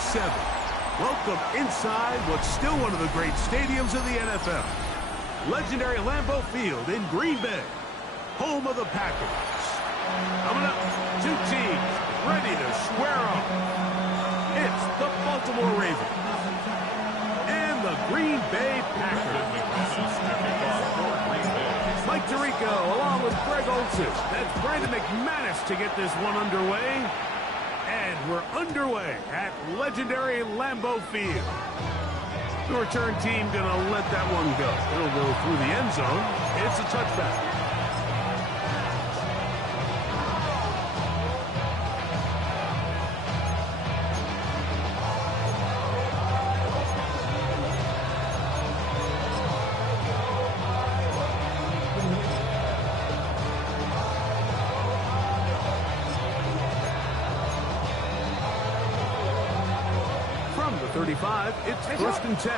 37. Welcome inside what's still one of the great stadiums of the NFL. Legendary Lambeau Field in Green Bay, home of the Packers. Coming up, two teams ready to square off. It's the Baltimore Ravens and the Green Bay Packers. Mike Tirico along with Greg Olsen. That's Brandon McManus to get this one underway. And we're underway at legendary Lambeau Field. The return team gonna let that one go. It'll go through the end zone. It's a touchback. From the 35, it's first and 10.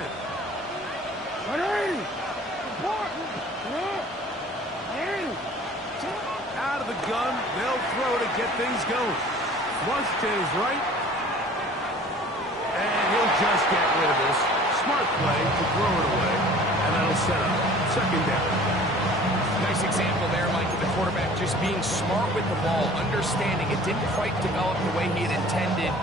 Out of the gun, they'll throw to get things going. Flush to his right. And he'll just get rid of this. Smart play to throw it away. And that'll set up second down. Nice example there, Mike, of the quarterback just being smart with the ball, understanding it didn't quite develop the way he had intended.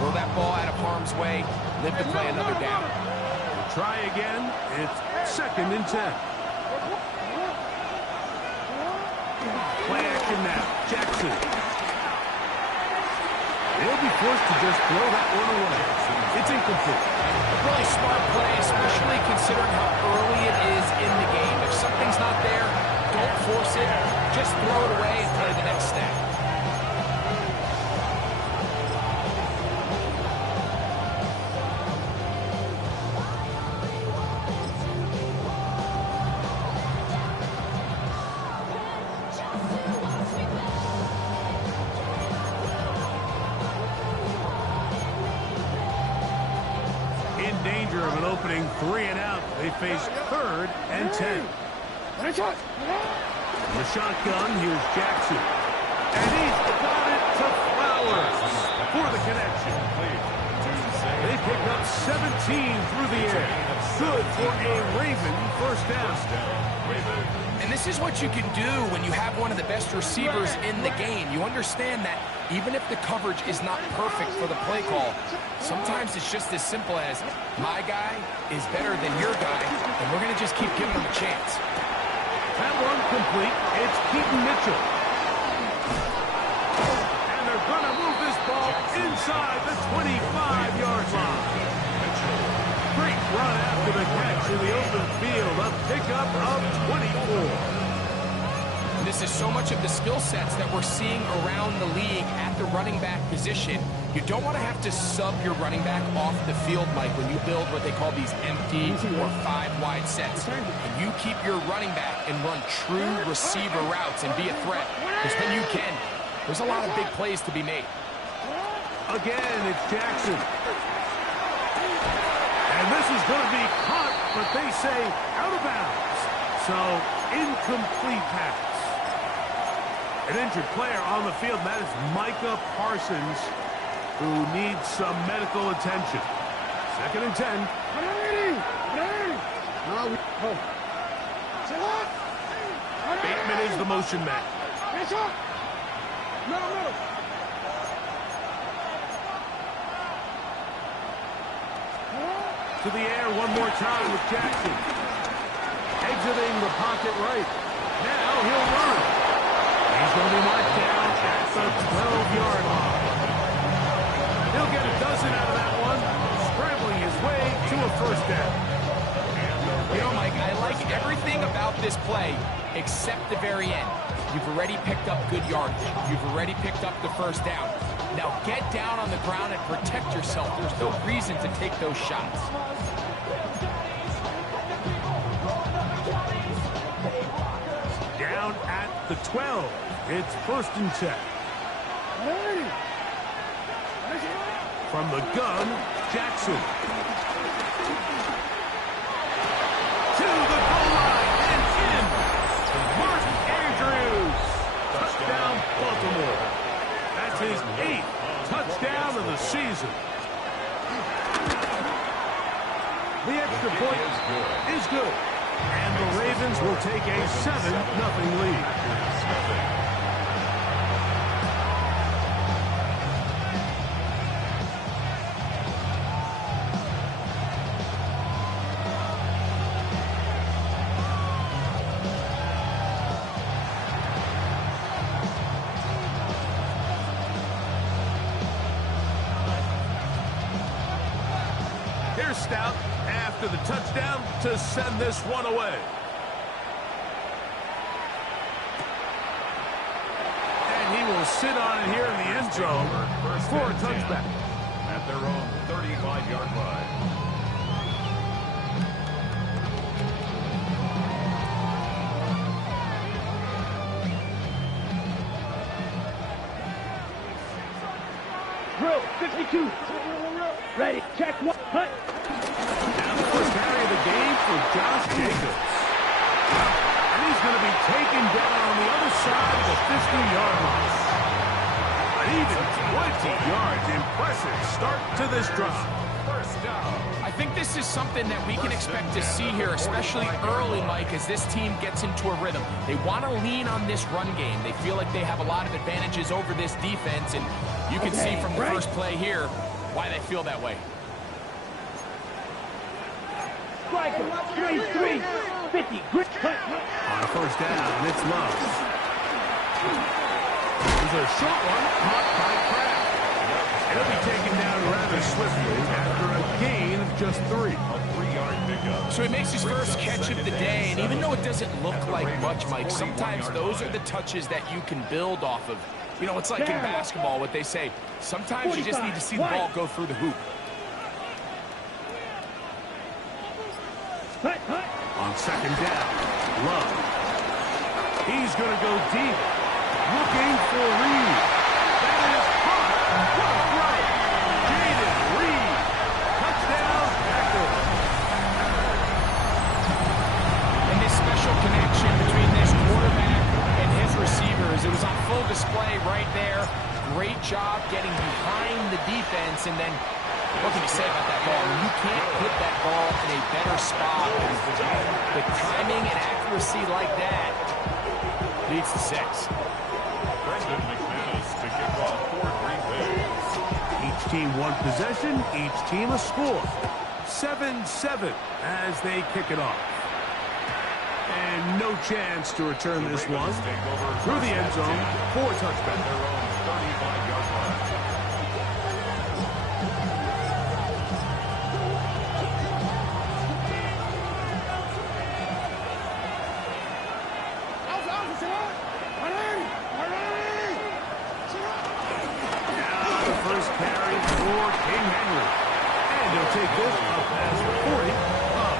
Throw that ball out of harm's way, live to play another down. We'll try again. It's second and 10. Play action now. Jackson. He'll be forced to just throw that one away. It's incomplete. A really smart play, especially considering how early it is in the game. If something's not there, don't force it. Just throw it away and play the next snap. Danger of an opening 3 and out. They face third and 10. The shotgun, here's Jackson. And he's got it to Flowers for the connection. They pick up 17 through the air. Good for a Raven first down. And this is what you can do when you have one of the best receivers in the game. You understand that even if the coverage is not perfect for the play call, sometimes it's just as simple as, my guy is better than your guy, and we're going to just keep giving him a chance. That one complete. It's Keaton Mitchell. And they're going to move this ball inside the 25-yard line. Great run after the catch in the open field. A pickup of 24. This is so much of the skill sets that we're seeing around the league at the running back position. You don't want to have to sub your running back off the field, Mike, when you build what they call these empty or 5-wide sets. And you keep your running back and run true receiver routes and be a threat. Because then you can. There's a lot of big plays to be made. Again, it's Jackson. And this is going to be caught, but they say out of bounds. So, incomplete pass. An injured player on the field, and that is Micah Parsons, who needs some medical attention. Second and 10. Bateman is the motion man. To the air one more time with Jackson. Exiting the pocket right. Now he'll run. He's going to be marked down at the 12-yard line. He'll get a dozen out of that one, scrambling his way to a first down. You know, Mike, I like everything about this play except the very end. You've already picked up good yardage. You've already picked up the first down. Now get down on the ground and protect yourself. There's no reason to take those shots. Down at the 12. It's first and 10. From the gun, Jackson. To the goal line and in. Mark Andrews. Touchdown, Baltimore. That's his 8th touchdown of the season. The extra point is good. And the Ravens will take a 7-0 lead. Here's Stout after the touchdown to send this one away. And he will sit on it here in the end zone for a touchback. At their own 35-yard line. Drill, 52. Ready, check one, hut. Now the first carry of the game for Josh Jacobs. And he's going to be taken down on the other side of the 50-yard line. An even 20 yards. Impressive start to this drive. First down. I think this is something that we can expect to see here, especially early, Mike, as this team gets into a rhythm. They want to lean on this run game. They feel like they have a lot of advantages over this defense, and you can see from the first play here why they feel that way. Striker, 3-3, 50, grit, hut. On first down, it's Love. There's a short one caught by Pratt. It'll be taken down rather swiftly after a gain of just 3. A 3-yard pickup. So he makes his first catch of the day, and even though it doesn't look like much, Mike, sometimes those are the touches that you can build off of. You know, it's like in basketball, what they say, sometimes you just need to see the ball go through the hoop. On second down, Love. He's going to go deep, looking for Reed. That is caught. What a throw. Jaden Reed. Touchdown, Packers. And this special connection between this quarterback and his receivers, it was on full display right there. Great job getting behind the defense, and then what can you say about that ball? You can't put that ball in a better spot. The timing and accuracy like that leads to 6. Brendan McManus to kick off for Green Bay. Each team one possession, each team a score. 7-7 as they kick it off. And no chance to return this one through the end zone for a touchback. Their own 35-yard line. First carry for King Henry. And he'll take this up as 40,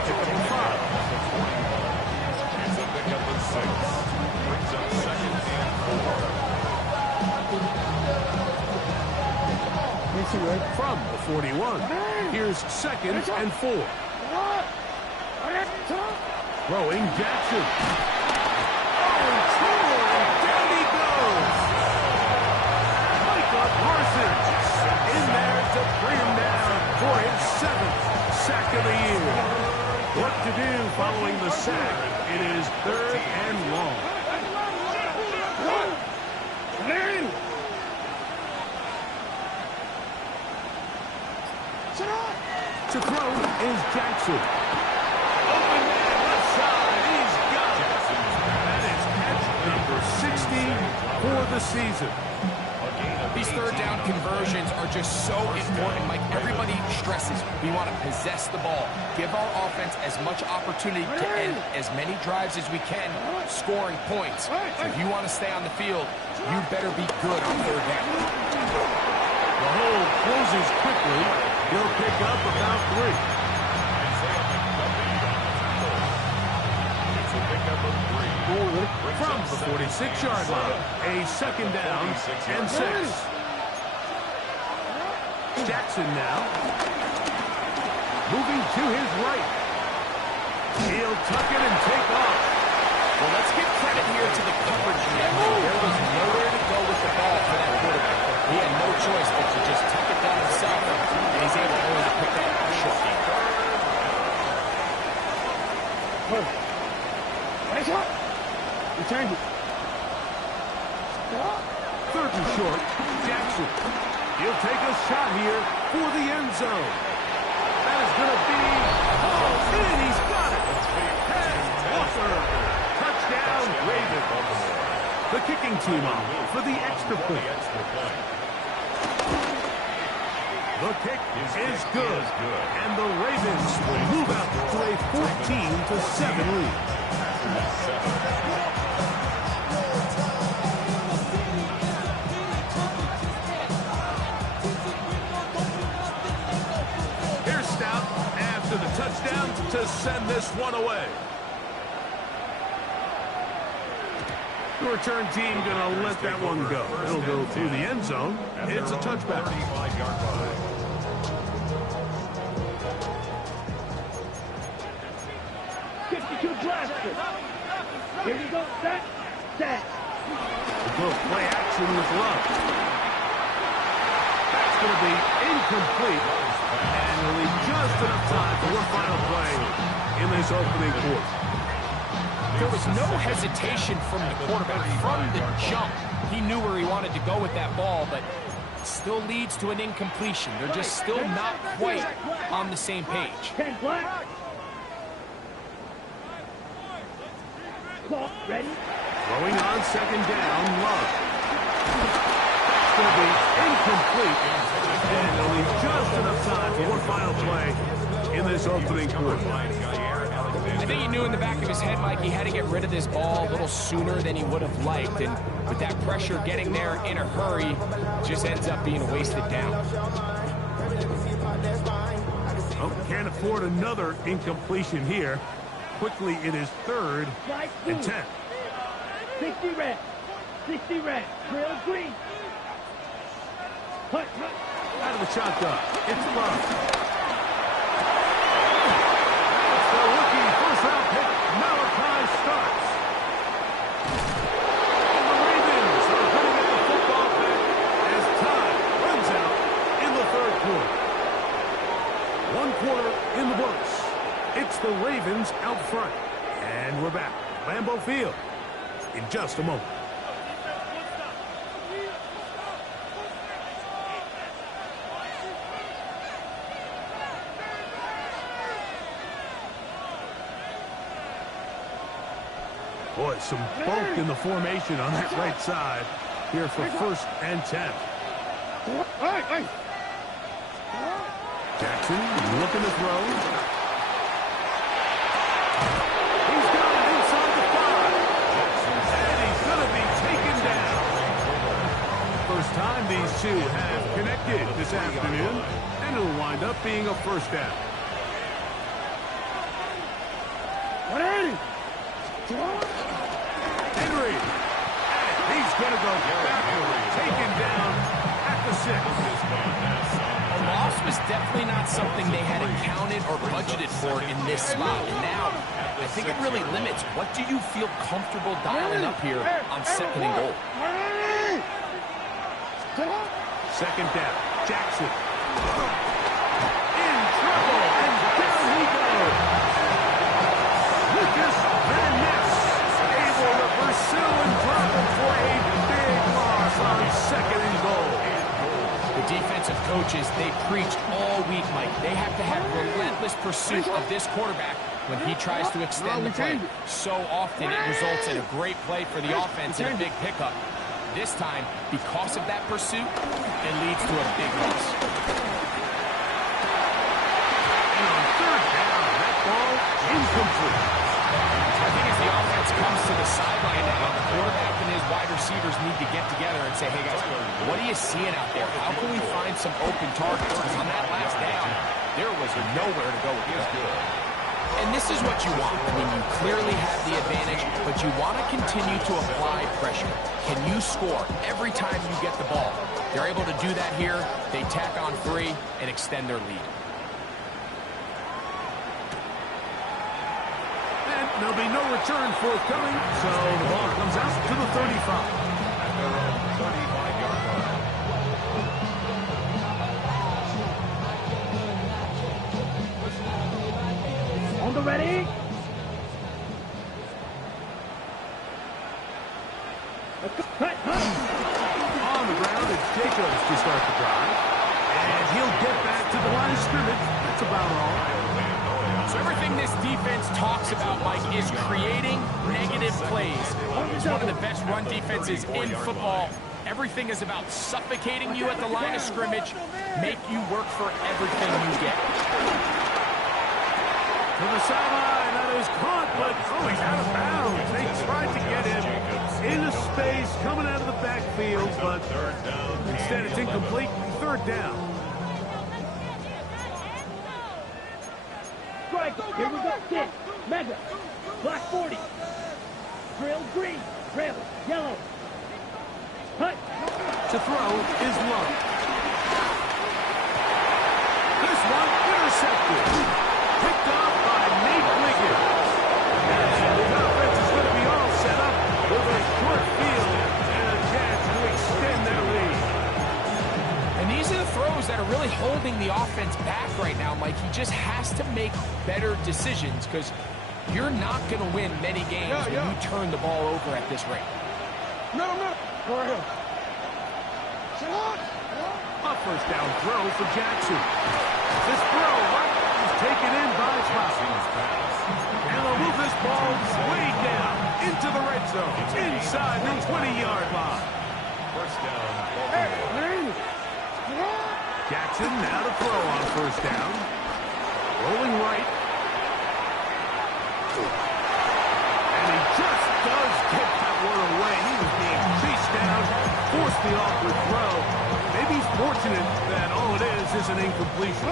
pick up a 5. It's a pickup of 6. Brings up second and 4. From the 41, here's second and 4. Throwing Jackson. Down he goes. Micah Parsons in there to bring him down for his 7th sack of the year. What to do following the sack? It is 3rd and long. To throw is Jackson. Open man left side. He's got it. That is catch number 60 for the season. These third down conversions are just so important, Mike. Everybody stresses we want to possess the ball, give our offense as much opportunity to end as many drives as we can, scoring points. So if you want to stay on the field, you better be good on third down. The hole closes quickly. He'll pick up about 3. It's a pickup of 3. From the 46-yard line, a second down and 6. Jackson now. Moving to his right. He'll tuck it and take off. Well, let's give credit here to the coverage. There was nowhere to go with the ball for that quarterback. He had no choice but to just tuck it down himself, and he's able only to pick that up short. change it. Third and short. Jackson. He'll take a shot here for the end zone. That is going to be hauled in. He's got it. Walker. Touchdown, Ravens. The kicking team on for the extra point. The kick is good. And the Ravens move out to a 14-7 lead. Here's Stout after the touchdown to send this one away. The return team going to let that one go. It'll go through the end zone. It's a touchback. 35-yard line. 52 blaster. Here you go, set. A good play action with Love. That's going to be incomplete. And he'll leave just enough time for one final play in this opening quarter. There was no hesitation from the quarterback. From the jump, he knew where he wanted to go with that ball, but it still leads to an incompletion. They're just still not quite on the same page. 10 black. Clock ready. Throwing on second down, Love. That's going to be incomplete. And he'll leave just enough time for one final play in this opening quarter. I think he knew in the back of his head, Mike, he had to get rid of this ball a little sooner than he would have liked. And with that pressure getting there in a hurry, just ends up being a wasted down. Oh, can't afford another incompletion here. Quickly, it is 3rd and 10. 60 red. 60 red. Trail green. Hut. Out of the shotgun. It's Love. It's the rookie first-round pick, Malachi Starks. And the Ravens are going to get the football back as time runs out in the third quarter. One quarter in the books. It's the Ravens out front. And we're back. Lambeau Field in just a moment. Boy, some bulk in the formation on that right side here for 1st and 10. Jackson looking to throw. He's got it inside the 5. And he's going to be taken down. First time these two have connected this afternoon. And it'll wind up being a first down. 180. Henry. And he's going to go backwards. Taken down at the 6. A loss was definitely not something they had accounted or budgeted for in this spot. And now, I think it really limits. What do you feel comfortable dialing up here on 2nd and goal? Second down. Jackson. In trouble. And down he goes. Lucas Van Ness able to pursue and drop him for a big loss on 2nd and goal. The defensive coaches, they preach all week, Mike. They have to have relentless pursuit of this quarterback when he tries to extend the play. So often it results in a great play for the offense and a big pickup. This time, because of that pursuit, it leads to a big loss. And on 3rd down, that ball incomplete. I think as the offense comes to the sideline now, the quarterback and his wide receivers need to get together and say, hey guys, what are you seeing out there? How can we find some open targets? Because on that last down, there was nowhere to go with this. And this is what you want. I mean, you clearly have the advantage, but you want to continue to apply pressure. Can you score every time you get the ball? They're able to do that here. They tack on 3 and extend their lead. And there'll be no return forthcoming, so the ball comes out to the 35. At their own 35-yard line. On the ready. Hut, hut. On the ground, it's Jacobs to start the drive. And he'll get back to the line of scrimmage. That's about all. So everything this defense talks about, Mike, is creating negative plays. It's one of the best run defenses in football. Everything is about suffocating you at the line of scrimmage, make you work for everything you get. To the sideline, that is caught, but he's out of bounds. They tried to get him into space, coming out of the backfield, but instead it's incomplete. Third down. Strike. Here we go. 10. Mega. Black 40. Drill green. Trail yellow. Hut. To throw is Love. This one intercepted. Picked up by Nate Wiggins. And the offense is going to be all set up with a short field and a chance to extend their lead. And these are the throws that are really holding the offense back right now, Mike. He just has to make better decisions because you're not going to win many games when you turn the ball over at this rate. No. Go ahead. A first down throw for Jackson. This throw is taken in by Foster. And they'll move this ball way down into the red zone, inside the 20-yard line. First down. Jackson now to throw on first down. Rolling right. And he just does get that one away. He was being chased down, forced the awkward throw. Maybe he's fortunate that all it is an incompletion.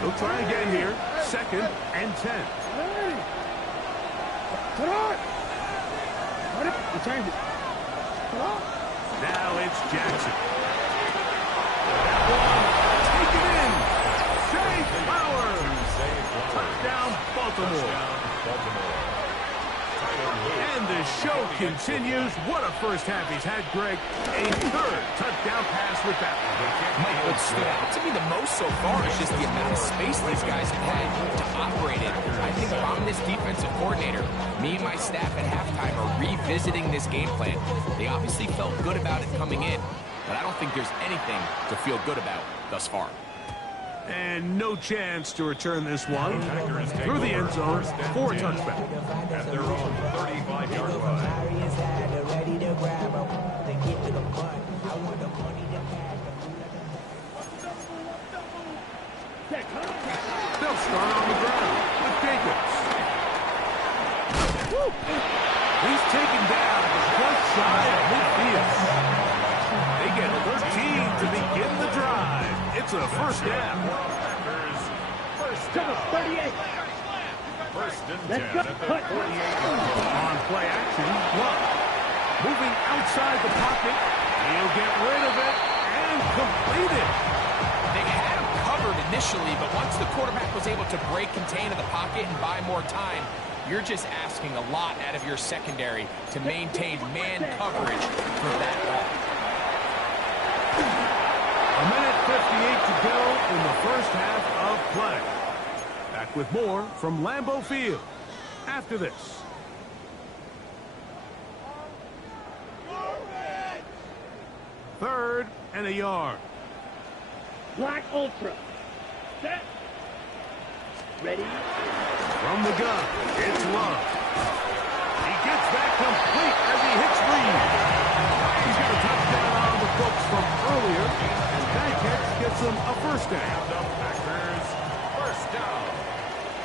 He'll try again here. 2nd and 10. Now it's Jackson. That one taken in. Shea Flowers. Touchdown, Baltimore. And the show continues. What a first half he's had, Greg. A 3rd touchdown pass with that one. Mike, what stood out to me the most so far is just the amount of space these guys have had to operate in. I think if I'm this defensive coordinator, me and my staff at halftime are revisiting this game plan. They obviously felt good about it coming in, but I don't think there's anything to feel good about thus far. And no chance to return this one through the end zone for a touchback. At their own 35-yard line. They'll start on the ground with Jacobs. Woo. He's taken down just shy of midfield. They get 13 to begin the drive. It's a first down. First To the 38. First and 10 Let's go. at the 48-yard line. On play action, Love. Moving outside the pocket. He'll get rid of it and complete it. They had him covered initially, but once the quarterback was able to break contain of the pocket and buy more time, you're just asking a lot out of your secondary to maintain man coverage for that ball. A minute 58 to go in the first half of play. Back with more from Lambeau Field after this. Third and a yard. Black Ultra. Set. Ready. From the gun, it's Love. He gets that complete as he hits Reed. He's got a touchdown on the books from earlier, and that catch gets him a first down. The Packers, first down.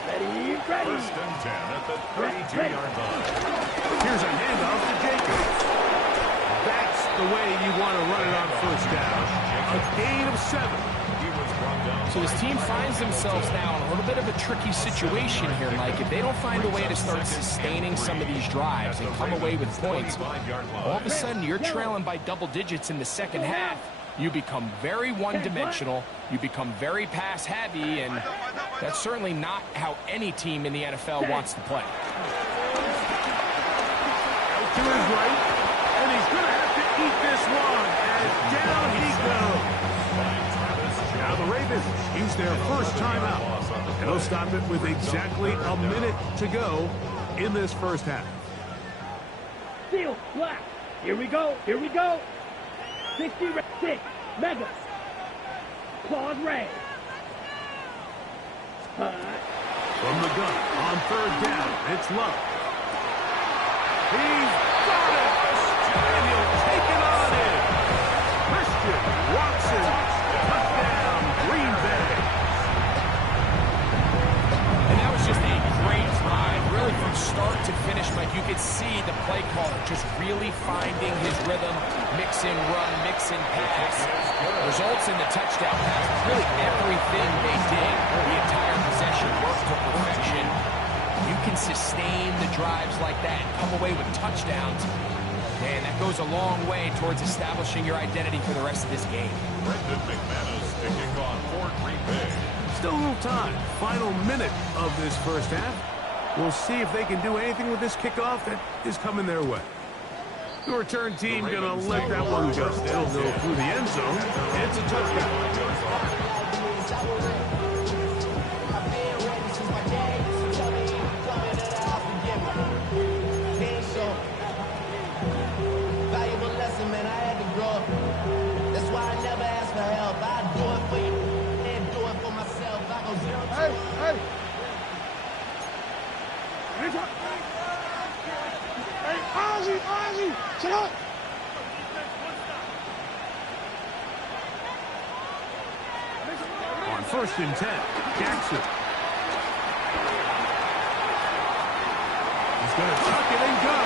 Ready. First and 10 at the 32-yard line. Here's a handoff to Jacobs. That's the way you want to run it on first down. A gain of 7. He was brought down. So his team finds themselves now in a little bit of a tricky situation here, Mike. If they don't find a way to start sustaining some of these drives and come away with points, all of a sudden you're trailing by double digits in the second half. You become very one-dimensional. You become very pass-heavy, and that's certainly not how any team in the NFL wants to play. Out to his right, and he's going to have to eat this one, and down he goes. Now the Ravens use their first timeout, and they'll stop it with exactly a minute to go in this first half. Field. Black. Here we go. Here we go. 60 6. Mega. Claws red. From the gun on third down, it's Love. He's got it! And he'll take it on in. Christian Watson, touchdown, Green Bay. And that was just a great drive, really from start to finish, Mike. You could see the play caller just really finding his rhythm, mix and run, mix and pass. Results in the touchdown pass. Really everything they did, the entire possession worked to perfection. You can sustain the drives like that and come away with touchdowns. Man, that goes a long way towards establishing your identity for the rest of this game. Brendan McManus to kick off for Green Bay. Still a little time. Final minute of this first half. We'll see if they can do anything with this kickoff that is coming their way. The return team going to let that one go. It'll go through the end zone. It's a touchdown. Ozzy, sit up. On 1st and 10, Jackson. He's going to tuck it and go.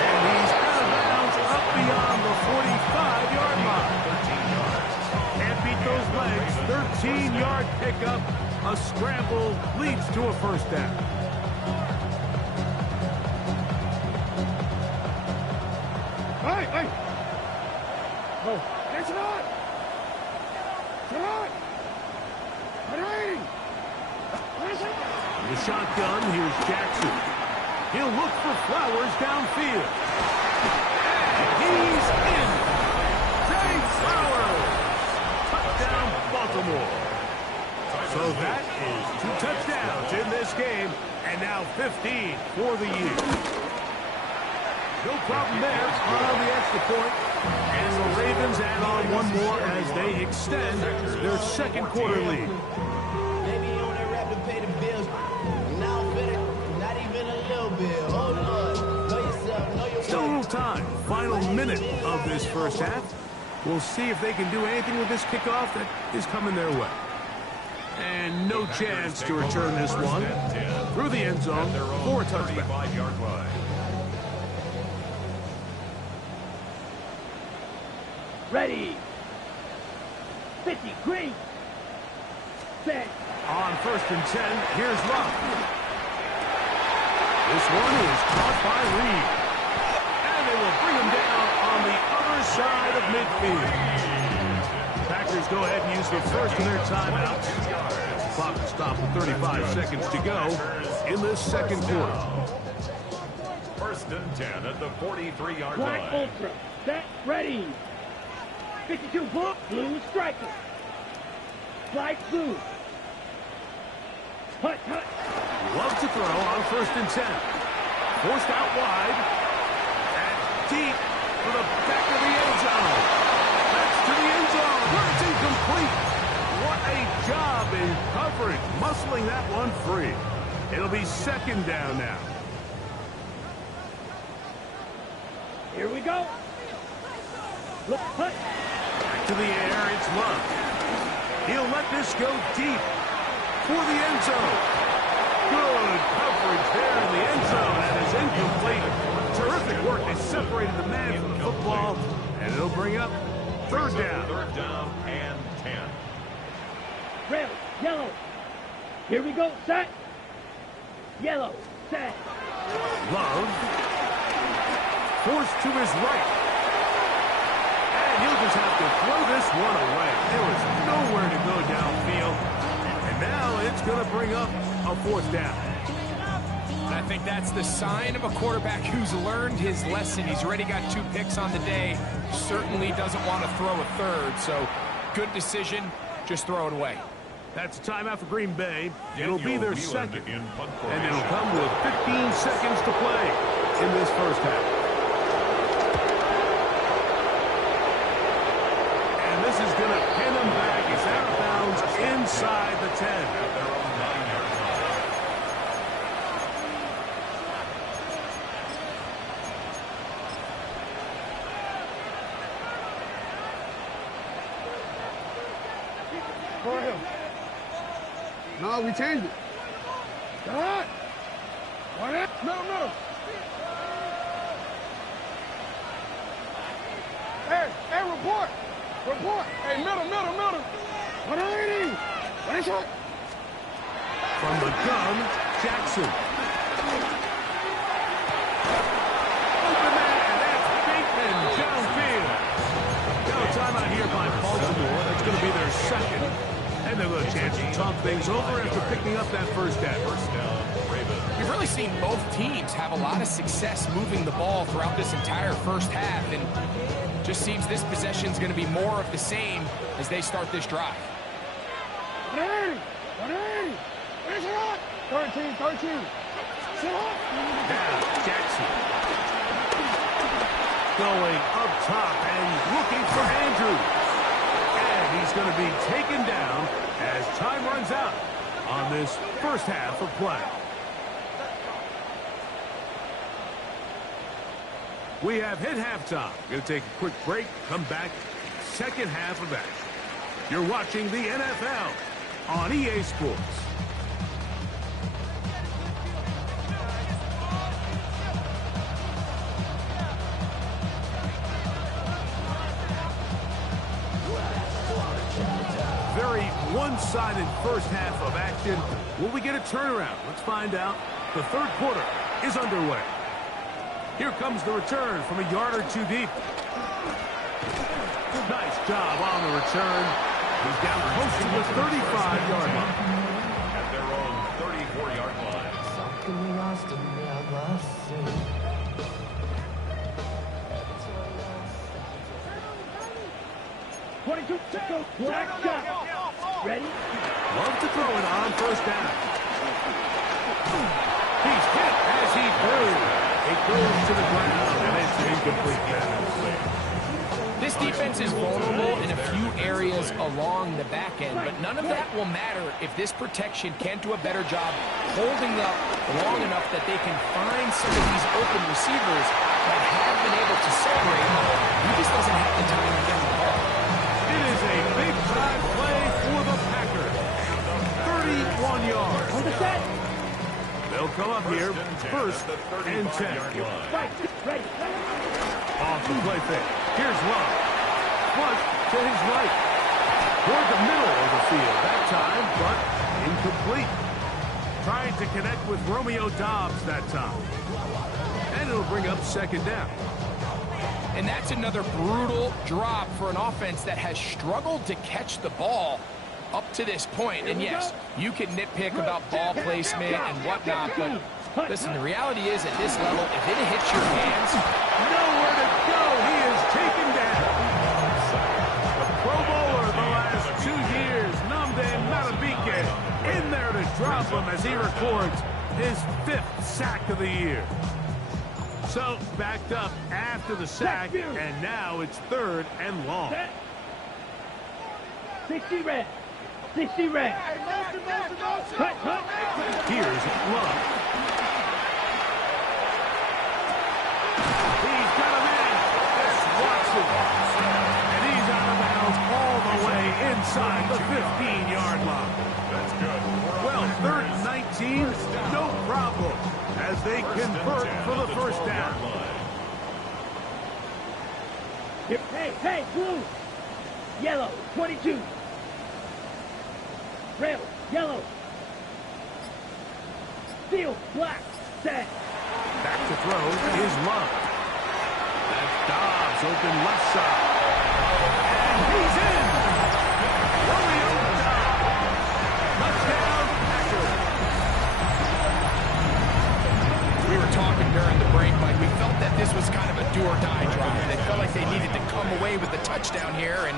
And he's out of bounds up beyond the 45-yard line. Can't beat those legs. 13-yard pickup. A scramble leads to a first down. Hey! Oh, it's not! The shotgun, here's Jackson. He'll look for Flowers downfield. And he's in. Jay Flowers. Touchdown, Baltimore. So that is 2 touchdowns in this game, and now 15 for the year. No problem there on the extra point. And the Ravens add on one more as they extend their second quarter lead. Maybe you only have to pay the bills. Now better, not even a little bit. Oh Lord, know yourself, know your Still a little time. Final minute of this first half. We'll see if they can do anything with this kickoff that is coming their way. And no chance to return this one through the end zone for a touchdown. 35-yard line. Ready. 50, green. Set. On 1st and 10, here's Love. This one is caught by Reed. And they will bring him down on the other side of midfield. Packers go ahead and use the first of their timeouts. Clock will stop with 35 seconds to go in this second quarter. 1st and 10 at the 43-yard Black line. Ultra. Set. Ready. 52 blue striker. Slide blue. Hut. Love to throw on 1st and 10. Forced out wide. And deep for the back of the end zone. That's to the end zone. But it's incomplete. What a job in coverage. Muscling that one free. It'll be 2nd down now. Here we go. Look, hut. Back to the air, it's Love. He'll let this go deep for the end zone. Good coverage there in the end zone. That is incomplete. Terrific work. They separated the man from the football, and it'll bring up 3rd down. 3rd down and 10. Red, yellow. Here we go. Set. Yellow. Set. Love. Forced to his right. And he'll just have to throw this one away. There was nowhere to go downfield. And now it's going to bring up a 4th down. And I think that's the sign of a quarterback who's learned his lesson. He's already got 2 picks on the day. Certainly doesn't want to throw a 3rd. So good decision. Just throw it away. That's a timeout for Green Bay. It'll be their second. And it'll formation. come with 15 seconds to play in this first half. For him. No, we changed it. Stop. Middle. Hey, report. Hey, middle. 180. What is it? From the gun, Jackson. Open man, that's Bateman downfield. Now timeout here by Baltimore. That's going to be their second. And they'll have a chance to talk things over after picking up that first down. We've really seen both teams have a lot of success moving the ball throughout this entire first half, and just seems this possession is going to be more of the same as they start this drive. 180. 13. Now, Jackson. Going up top and looking for Andrews. And he's going to be taken down as time runs out on this first half of play. We have hit halftime. Going to take a quick break, come back, second half of action. You're watching the NFL on EA Sports. Very one-sided first half of action. Will we get a turnaround? Let's find out. The third quarter is underway. Here comes the return from a yard or two deep. Nice job on the return. He's down close to the 35-yard line. At their own 34-yard line. 22 to go. Black shot. Ready? Love to throw it on first down. He's hit as he threw. It goes to the ground, and it's incomplete pass. This defense is vulnerable in a few areas along the back end, but none of that will matter if this protection can't do a better job holding up long enough that they can find some of these open receivers that have been able to separate. He just doesn't have the time to get the ball. It is a big drive play for the Packers. 31 yards. On the set. They'll come up here first and 10. Right. Ready. Off the play fake. Here's Love. Flush to his right. Toward the middle of the field that time, but incomplete. Trying to connect with Romeo Doubs that time. And it'll bring up second down. And that's another brutal drop for an offense that has struggled to catch the ball up to this point. And yes, you can nitpick about ball placement and whatnot, but listen, the reality is at this level, if it hits your hands, Nowhere to go. He is taken down. The Pro Bowler the last 2 years, Nnamdi Madubuike, in there to drop him as he records his 5th sack of the year. So, backed up after the sack, and now it's third and long. 60 red. 60 red. Cut. Here's Love. He's got a man. That's Watson. And he's out of bounds all the way inside the 15-yard line. That's good. Well, third and 19, no problem, as they convert for the first down. Hey, blue. Yellow. 22. Red. Yellow. Steel. Black. Set. Back to throw is Love. That's Doubs open left side. And he's in. Romeo Doubs. Touchdown, Packers. we were talking during the break, Mike, we felt that this was kind of a do-or-die drive. They felt like they needed to come away with the touchdown here, and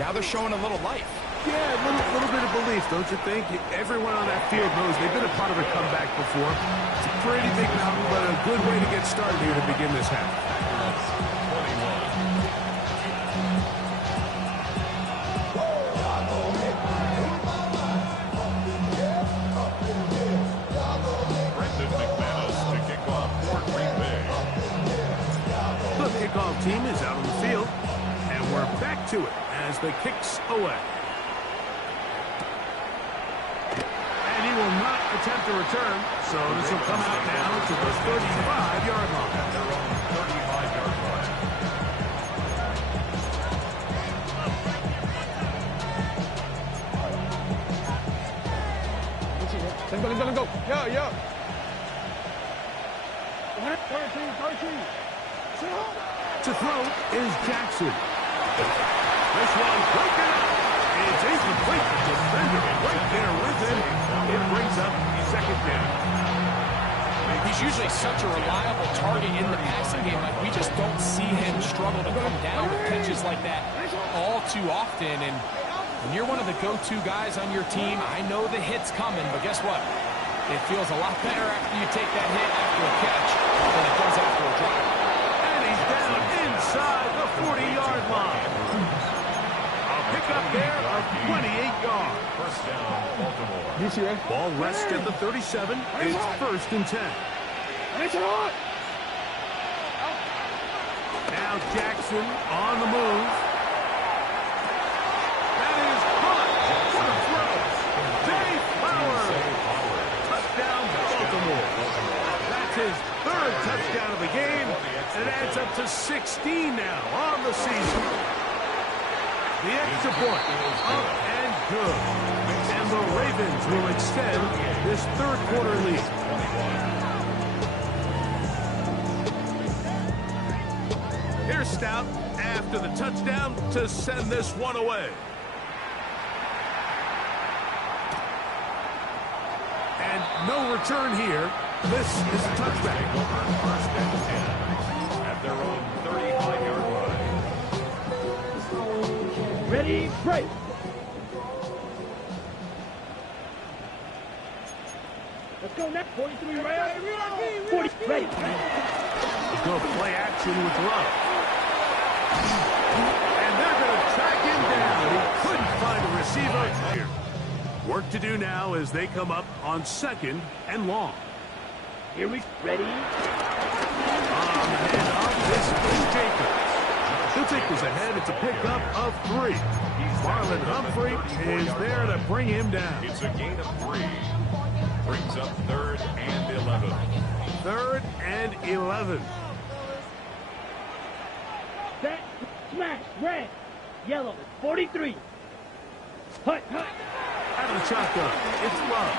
now they're showing a little life. Yeah, a little bit of belief, don't you think? Everyone on that field knows they've been a part of a comeback before. It's a pretty big mountain, but a good way to get started here to begin this half. Brendan McManus to kick off for Green Bay. The kickoff team is out on the field, and we're back to it as the kick's away. attempt to return, so this will come out now to the 35-yard line. At their own 35-yard line. Let's go. Yeah. 13. To throw is Jackson. This one broken up. It's incomplete. Defender right there with him. It brings up second down. He's usually such a reliable target in the passing game. Like, we just don't see him struggle to come down with catches like that all too often. And when you're one of the go-to guys on your team, I know the hit's coming, but guess what? It feels a lot better after you take that hit after a catch than it does after a drop. And he's down inside the 40-yard line. A pickup there of 28 yards. First down, Baltimore. DC, right? Ball rests at the 37. It's first and 10. Now Jackson on the move. That is caught. What a throw. Zay Flowers. Touchdown, Baltimore. That's his third touchdown of the game. It adds up to 16 now on the season. The extra point up and good. And the Ravens will extend this third quarter lead. Here's Stout after the touchdown to send this one away. And no return here. This is a touchback. First and 10. At their own 35-yard line. Ready, break. Let's go next. 43 right. 40 ready. He's going to play action with Love. And they're going to track him down. He couldn't find a receiver here. Work to do now as they come up on second and long. Here we ready. On the handoff, this is Jacobs. He'll take this ahead. It's a pickup of 3. Marlon Humphrey is there to bring him down. It's a gain of 3. Brings up third and 11. Third and 11. Set, smash, red, yellow, 43. Hut. Out of the shotgun, it's Love.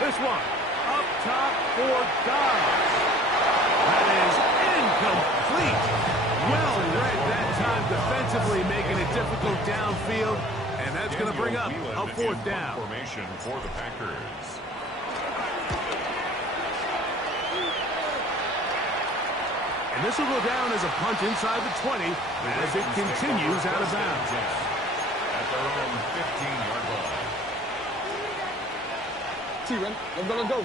This one, up top for Dobbs. That is incomplete. Well read that time defensively, making it difficult downfield. And that's going to bring up a fourth down. Formation for the Packers. And this will go down as a punt inside the 20 as it continues out of bounds. At their own 15-yard line. T-Ren, let's go.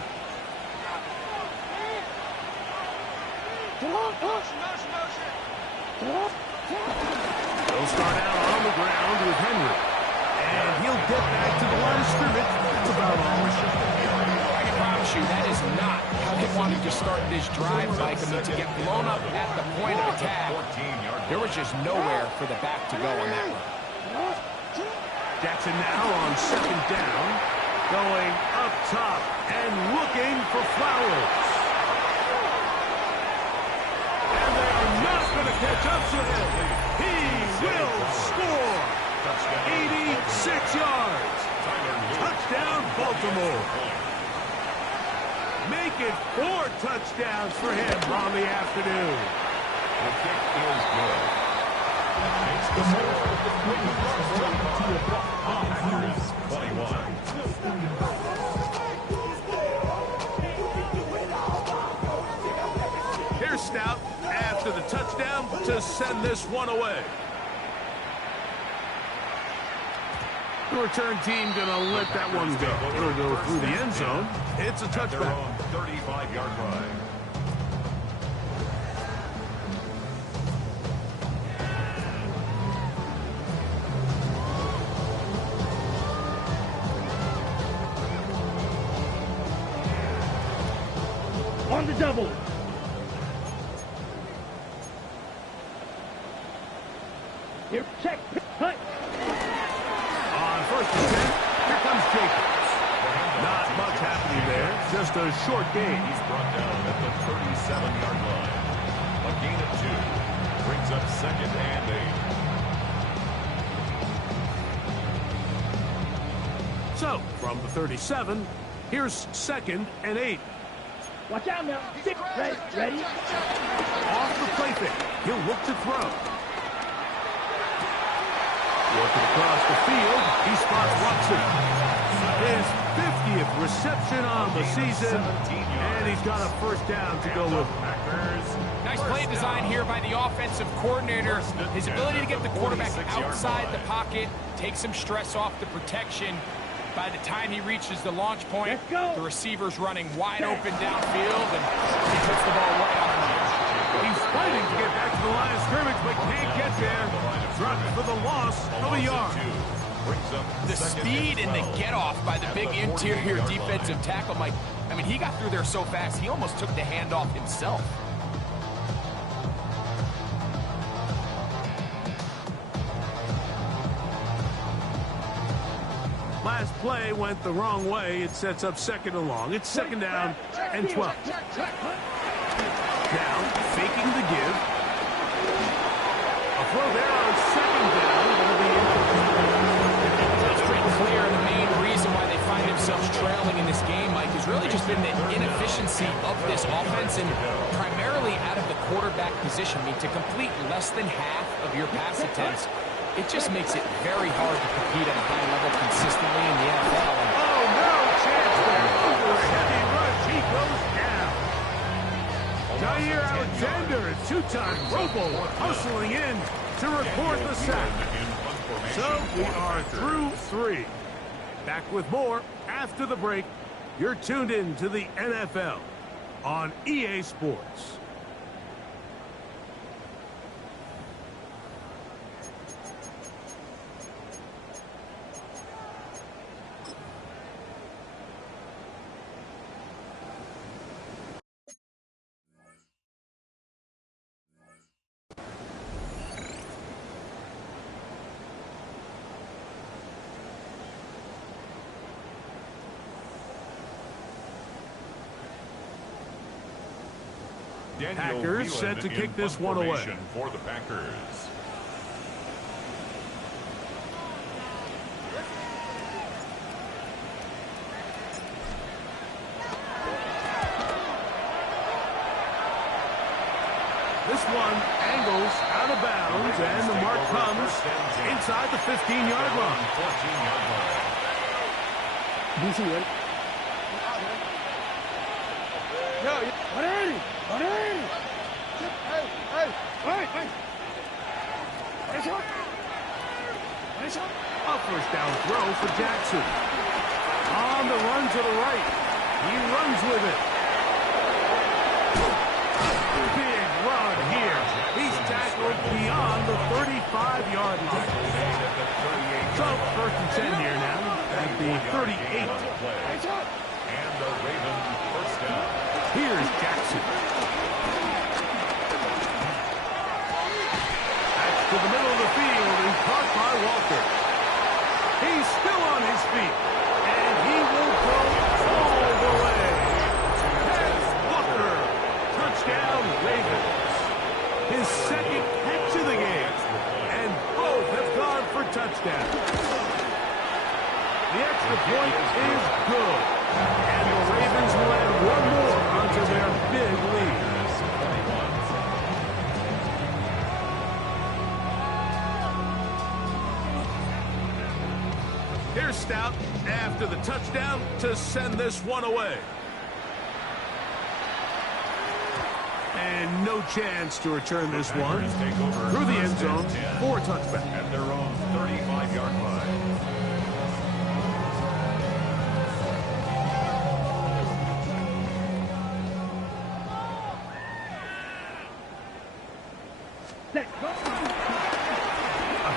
They'll start out on the ground with Henry. And he'll get back to the line of scrimmage. That's about all. I can promise you that is not how they wanted to start this drive, Mike. I mean, to get blown up at the point of attack, there was just nowhere for the back to go on that one. Jackson now on second down, going up top and looking for Flowers. And they are not going to catch up to him. He will score. 86 yards. Touchdown, Baltimore. Make it 4 touchdowns for him on the afternoon. The kick is good. Makes the score. Packers 21. Here's Stout after the touchdown to send this one away. The return team going to let that one go. It'll go through the end zone. It's a At their touchback. own 35-yard line. On the double. Here, check, hut. On first and 10, here comes Jacobs. Not much happening just a short gain. He's brought down at the 37-yard line. A gain of 2 brings up 2nd and 8. So, from the 37, here's 2nd and 8. Watch out now. Ready, ready. Off the play fake. He'll look to throw. Working across the field, he spots Watson. His 50th reception on the season, and he's got a first down to go with. Nice play design here by the offensive coordinator. His ability to get the quarterback outside the pocket, take some stress off the protection. By the time he reaches the launch point, the receiver's running wide open downfield, and he puts the ball right on the edge. He's fighting to get back to the line of scrimmage, but can't get there. Dropped for the loss of a yard. The speed and the get-off by the big interior defensive tackle, Mike. I mean, he got through there so fast, he almost took the handoff himself. Last play went the wrong way. It sets up 2nd and long. It's 2nd down and 12. Now, faking the give. A throw there on 2nd down. It's pretty clear the main reason why they find themselves trailing in this game, Mike, has really just been the inefficiency of this offense and primarily out of the quarterback position. I mean, to complete less than half of your pass attempts, it just makes it very hard to compete at a high level consistently in the NFL. Oh, no chance there. Over a heavy rush. He goes down. Jair Alexander, a 2-time Pro Bowler, hustling in to record the sack. So we are through 3. Back with more after the break. You're tuned in to the NFL on EA Sports. Packers set to kick this one away. For the Packers. This one angles out of bounds, and the mark comes inside the 15-yard line. 14-yard line. DC, right? Yo, ready! Ready! Hey, hey! Hey, hey! Watch out! Watch out! A first down throw for Jackson. On the run to the right. He runs with it. Big run here. He's tackled beyond the 35-yard line. So, 1st and 10 here now at the 38. And the Ravens first down. Here's Jackson. That's to the middle of the field and caught by Walker. He's still on his feet, and he will go all the way. That's Walker. Touchdown, Ravens. His 2nd catch of the game, and both have gone for touchdowns. The extra point is good, and the Ravens will add one more onto their big lead. Here's Stout after the touchdown to send this one away. And no chance to return this one through the end zone for a touchback. At their own 35-yard line. A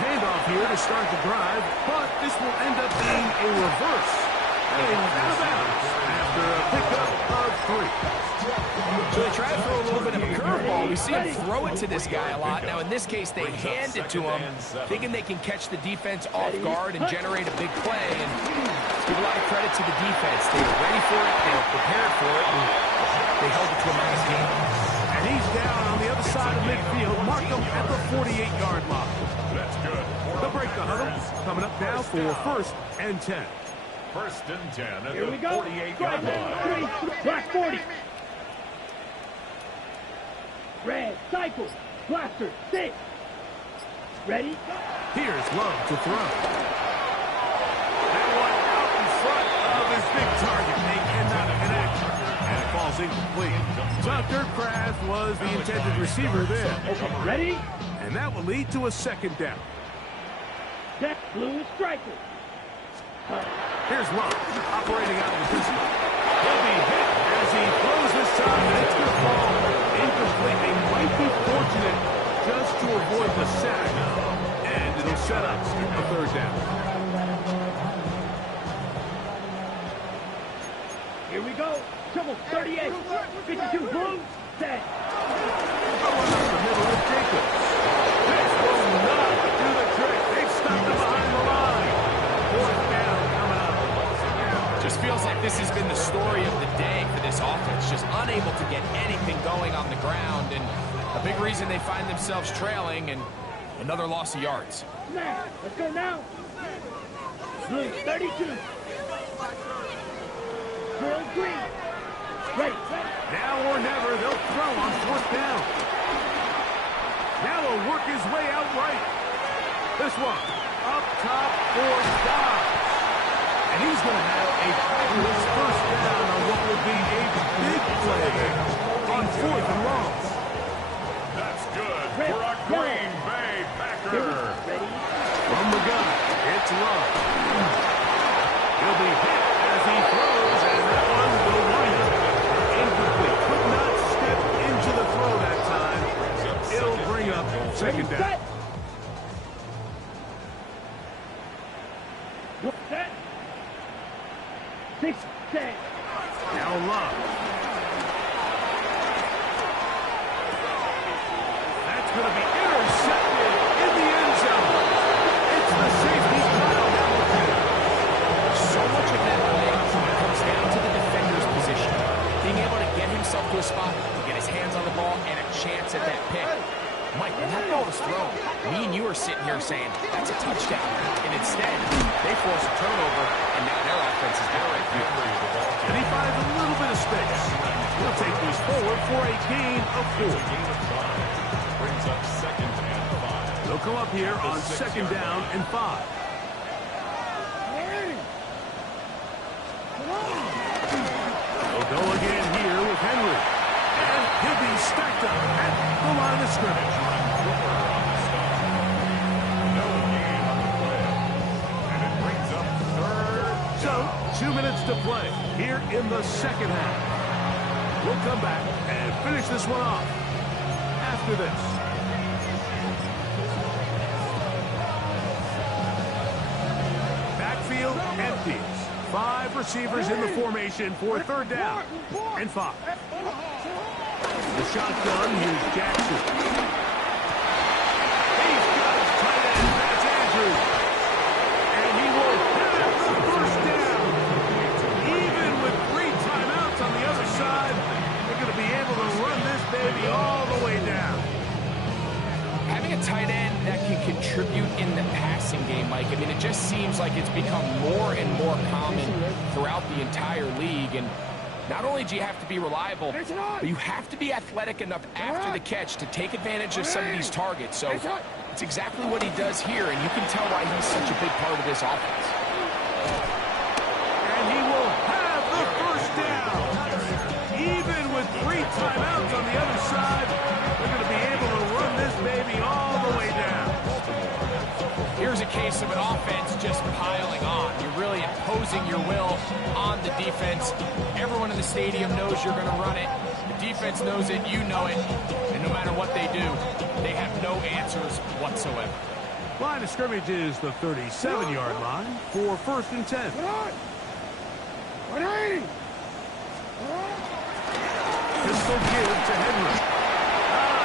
handoff here to start the drive, but this will end up being a reverse. And out of bounds after a pickup of 3. So they try to throw a little bit of a curveball. We see him throw it to this guy a lot. Now, in this case, they hand it to him, thinking they can catch the defense off guard and generate a big play. And give a lot of credit to the defense. They were ready for it. They were prepared for it. And they held it to a nice game. And he's down on the other side of midfield. Mark him at the 48-yard line. That's good. They'll break the huddle. Coming up now for 1st and 10. 1st and 10 at Here the we go. 48-yard line. 3, black 40. Red, cycle, blaster, 6. Ready? Here's Love to throw. That one out in front of his big target. They cannot connect. And it falls incomplete. Tucker Kraft was the intended receiver there. Okay, ready? And that will lead to a 2nd down. That blue striker. Here's Love, operating out of the pistol. He'll be hit as he throws this time, and it's going to fall incomplete. They might be fortunate just to avoid the sack, and it'll set up a 3rd down. Here we go. Trouble 38. 52 blue. Set. Going up the middle with Jacobs. This will not do the trick. They've stopped him behind the line. 4th down coming up. Just feels like this has been the story of the day for this offense. Just unable to get anything going on the ground. And a big reason they find themselves trailing and another loss of yards. Now, let's go now. Blue 32. Drill green. Ready. Now or never, they'll throw on 4th down. Now he'll work his way out right. This one, up top for Dobbs. And he's going to have a fabulous 1st down on what will be a big play on 4th and long. That's good for a Green Bay Packer. Ready. From the gun, it's Love. He'll be hit as he throws, and that one will wind up incomplete. Could not step into the throw that time. It'll bring up 2nd down. Set. 6, 10. Now Love. That's going to be intercepted in the end zone. It's the safety, Kyle Hamilton. So much of that play comes down to the defender's position. Being able to get himself to a spot, to get his hands on the ball, and a chance at that pick. Mike, when that ball was thrown, me and you are sitting here saying, that's a touchdown. And instead, they force a turnover, and now their offense is down right here. And he finds a little bit of space. He'll take these forward for a gain of 4. Brings up 2nd and 5. They'll come up here on 2nd down and 5. They'll go again here with Henry. And he'll be stacked up at the line of scrimmage. No gain on the play. And it brings up 3rd. So, 2 minutes to play here in the 2nd half. We'll come back and finish this one off after this. Backfield empties. 5 receivers in the formation for 3rd down and 5. The shotgun, here's Jackson. He's got his tight end, that's Andrews. And he will have the 1st down. Even with 3 timeouts on the other side, they're going to be able to run this baby all the way down. Having a tight end that can contribute in the passing game, Mike, I mean, it just seems like it's become more and more common throughout the entire league. And not only do you have to be reliable, but you have to be athletic enough after the catch to take advantage of some of these targets. So it's exactly what he does here, and you can tell why he's such a big part of this offense. And he will have the 1st down. Even with 3 timeouts on the other side, they're going to be able to run this baby all the way down. Here's a case of an offense just piling on. You're really imposing your will on the defense. Everyone in the stadium knows you're going to run it. The defense knows it, you know it. And no matter what they do, they have no answers whatsoever. Line of scrimmage is the 37-yard line for 1st and 10. they'll give to Henry.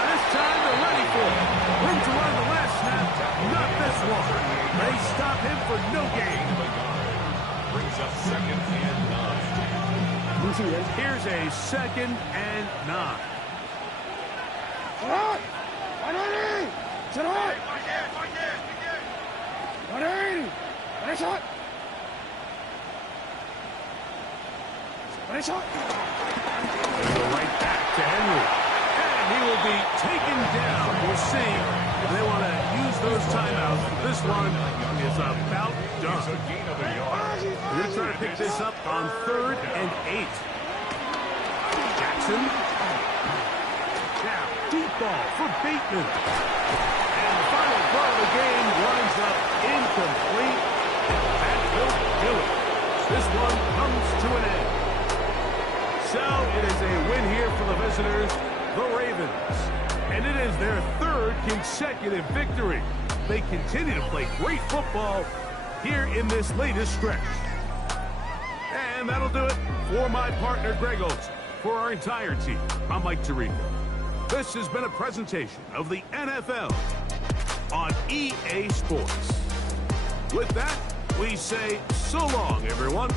This time they're ready for it. Room to run the last snap. Not this one. They stop him for no gain. Brings up 2nd and 9. Here's a 2nd and 9. They go right back to Henry. And he will be taken down. We'll see. They want to use those timeouts. This one is about done. They're trying to pick this up on 3rd and 8. Jackson. Now, deep ball for Bateman. And the final throw of the game winds up incomplete. That will do it. This one comes to an end. So it is a win here for the visitors, the Ravens. And it is their 3rd consecutive victory. They continue to play great football here in this latest stretch. And that'll do it for my partner, Greg Olsen. For our entire team, I'm Mike Tirico. This has been a presentation of the NFL on EA Sports. With that, we say so long, everyone.